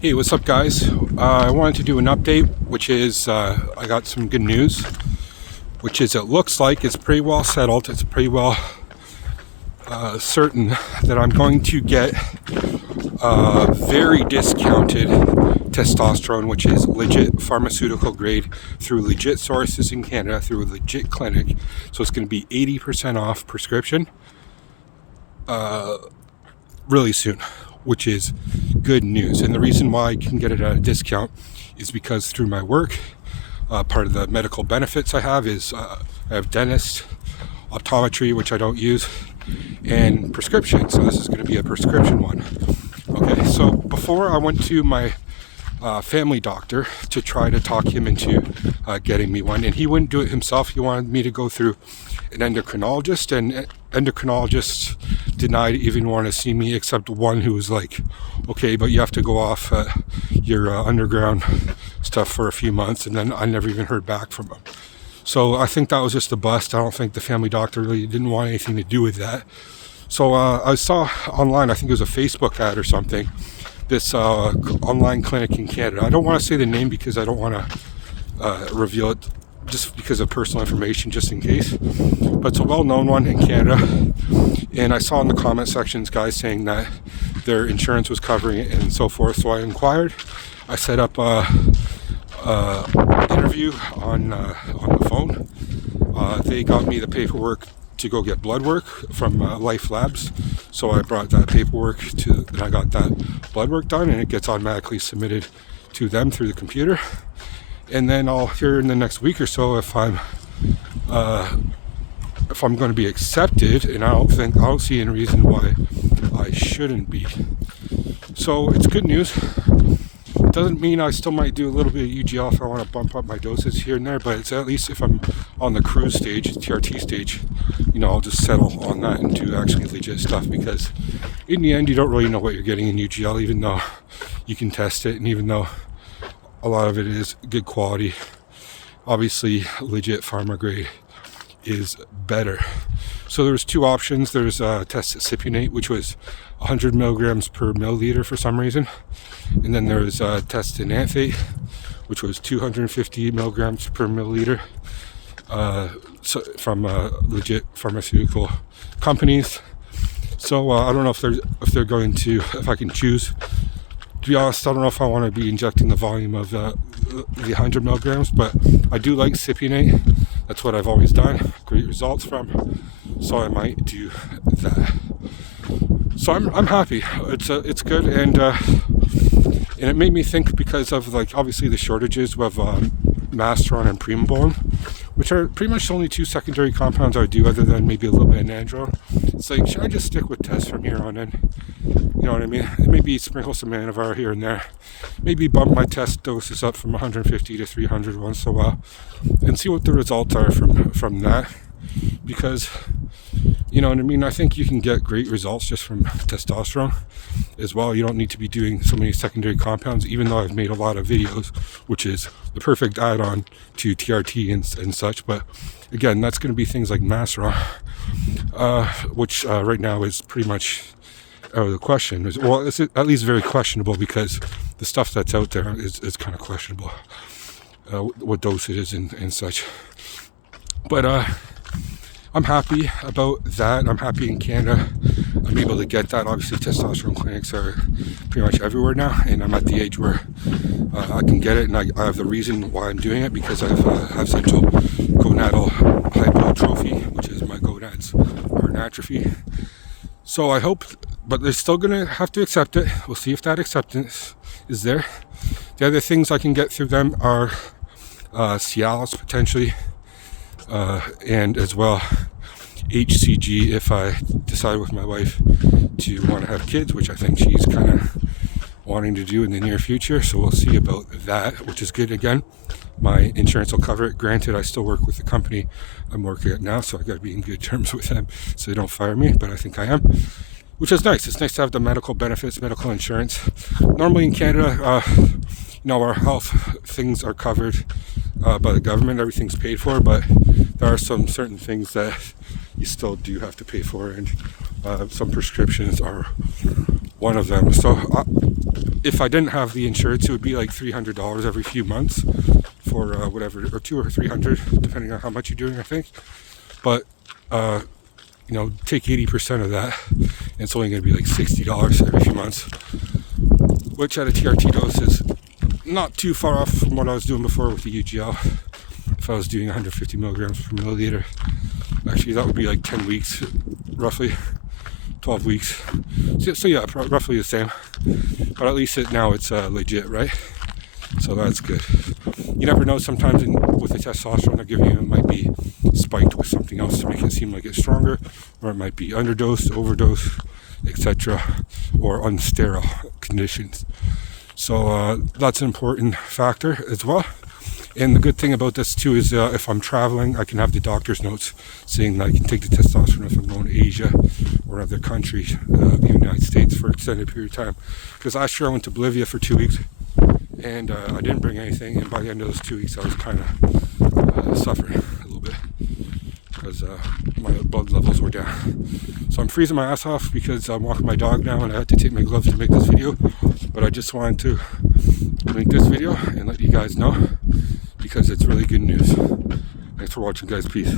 Hey, what's up, guys? I wanted to do an update, which is I got some good news, which is it looks like it's pretty well settled. It's pretty well certain that I'm going to get very discounted testosterone, which is legit pharmaceutical grade through legit sources in Canada, through a legit clinic. So it's going to be 80% off prescription really soon, which is good news. And the reason why I can get it at a discount is because through my work, part of the medical benefits I have is I have dentist, optometry, which I don't use, and prescription. So this is going to be a prescription one. Okay, so before I went to my family doctor to try to talk him into getting me one, and he wouldn't do it himself. He wanted me to go through an endocrinologist, and endocrinologists denied even want to see me, except one who was like, okay, but you have to go off your underground stuff for a few months. And then I never even heard back from him. So I think that was just a bust. I don't think the family doctor really didn't want anything to do with that. So I saw online, I think it was a Facebook ad or something, this online clinic in Canada. I don't want to say the name because I don't want to reveal it, just because of personal information, just in case. But it's a well-known one in Canada. And I saw in the comment sections guys saying that their insurance was covering it and so forth. So I inquired. I set up interview on the phone. They got me the paperwork to go get blood work from Life Labs. So I brought that paperwork and I got that blood work done, and it gets automatically submitted to them through the computer. And then I'll hear in the next week or so if I'm going to be accepted, and I don't see any reason why I shouldn't be. So it's good news. It doesn't mean I still might do a little bit of UGL if I want to bump up my doses here and there, but it's at least if I'm on the cruise stage, TRT stage, I'll just settle on that and do actually legit stuff, because in the end you don't really know what you're getting in UGL, even though you can test it, and even though a lot of it is good quality. Obviously, legit pharma grade is better. So there's two options. There's Testosterone, which was 100 milligrams per milliliter for some reason. And then there's Testosterone, which was 250 milligrams per milliliter from legit pharmaceutical companies. So I don't know if they're going to, if I can choose. To be honest, I don't know if I want to be injecting the volume of the 100 milligrams, but I do like Cypionate. That's what I've always done. Great results from. So I might do that. So I'm happy. It's good, and it made me think, because of obviously the shortages of Masteron and Primobolan, which are pretty much the only two secondary compounds I do, other than maybe a little bit of Nandrolone. It's like, should I just stick with tests from here on in? You know what I mean? Maybe sprinkle some Anavar here and there. Maybe bump my test doses up from 150 to 300 once in a while, and see what the results are from that. Because, you know what I mean? I think you can get great results just from testosterone as well. You don't need to be doing so many secondary compounds, even though I've made a lot of videos, which is the perfect add-on to TRT and such. But again, that's going to be things like Masteron, which right now is pretty much out of the question. Well, it's at least very questionable, because the stuff that's out there is kind of questionable, what dose it is and such. But I'm happy about that. I'm happy in Canada I'm able to get that. Obviously, testosterone clinics are pretty much everywhere now, and I'm at the age where I can get it, and I have the reason why I'm doing it, because I have central gonadal hypertrophy, which is my gonads are in atrophy. So I hope, but they're still going to have to accept it. We'll see if that acceptance is there. The other things I can get through them are Cialis potentially, and as well HCG if I decide with my wife to want to have kids, which I think she's kind of wanting to do in the near future. So we'll see about that, which is good. Again, my insurance will cover it. Granted, I still work with the company I'm working at now, so I got to be in good terms with them so they don't fire me, but I think I am, which is nice. It's nice to have the medical benefits, medical insurance. Normally in Canada, our health things are covered by the government. Everything's paid for, but there are some certain things that you still do have to pay for, and some prescriptions are one of them. So if I didn't have the insurance, it would be like $300 every few months for whatever, or 200 or 300, depending on how much you're doing, I think. But take 80% of that, and it's only going to be like $60 every few months, which at a TRT dose is not too far off from what I was doing before with the UGL. If I was doing 150 milligrams per milliliter, actually that would be like 10 weeks, roughly 12 weeks. So yeah, roughly the same. But at least now it's legit, right? So that's good. You never know. Sometimes with the testosterone they're giving you, it might be spiked with something else to make it seem like it's stronger, or it might be underdosed, overdosed, etc., or unsterile conditions. So that's an important factor as well. And the good thing about this too is if I'm traveling, I can have the doctor's notes saying that I can take the testosterone if I'm going to Asia or other countries, the United States, for an extended period of time. Because last year I went to Bolivia for 2 weeks, and I didn't bring anything, and by the end of those 2 weeks I was kind of suffering a little bit because my blood levels were down. So I'm freezing my ass off because I'm walking my dog now, and I had to take my gloves to make this video. But I just wanted to make this video and let you guys know, because it's really good news. Thanks for watching, guys. Peace.